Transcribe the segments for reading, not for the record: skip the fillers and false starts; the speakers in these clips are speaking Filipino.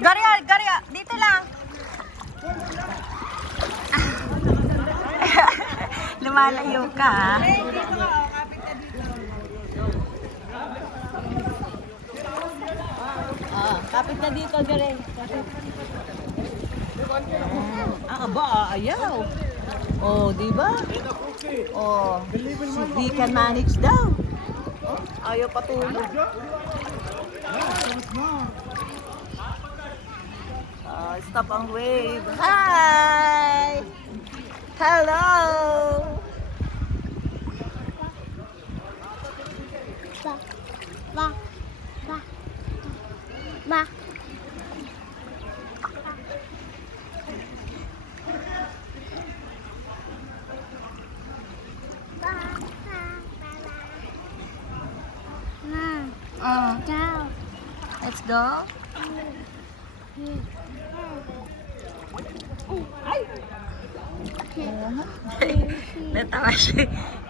Garya, dito lang. Lumalayo ka, ha? Kapit na dito, Gare. Aba, ayaw. Oh, di ba? Oh, he can manage daw. Oh, ayaw patulog. Stop ang wave. Hi! Hello! Ba. Ba. Ciao. Let's go.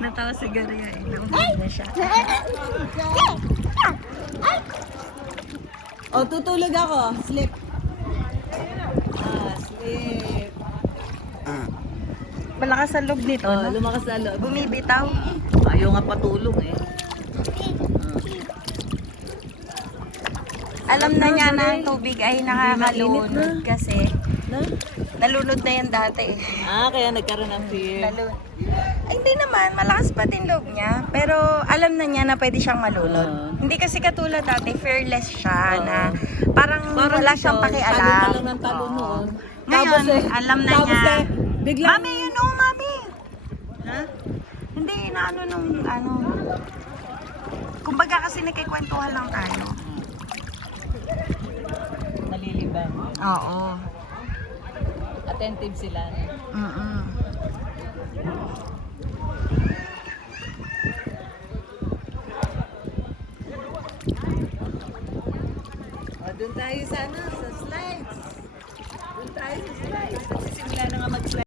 Natawa si Garya. Lumabas na siya. Oh, tutulog ako. Sleep. Sleep. Malakas sa loob nito, Oh, no? lumakas na loob. Bumibitaw. Ayaw nga patulog eh. Alam na niya na ang tubig ay nakakalunod kasi No? nalunod na yan dati. Kaya nagkaroon ng fear. Ay, hindi naman. Malakas pa din loob niya. Pero alam na niya na pwede siyang malunod. Hindi kasi katulad dati, fearless siya na parang wala siyang pakialam. Talo pa lang ng talo Oo. noon. Ngayon, alam na niya. Biglang... Mami, yun o, mami. Ha? Hindi, inaano nung ano. Kumbaga kasi nakikwentuhan lang tayo. Nalilibang. Oo. Attentive sila. Mm-mm. Doon tayo sa slides. Doon tayo sa slides. Simula na nga mag-slides.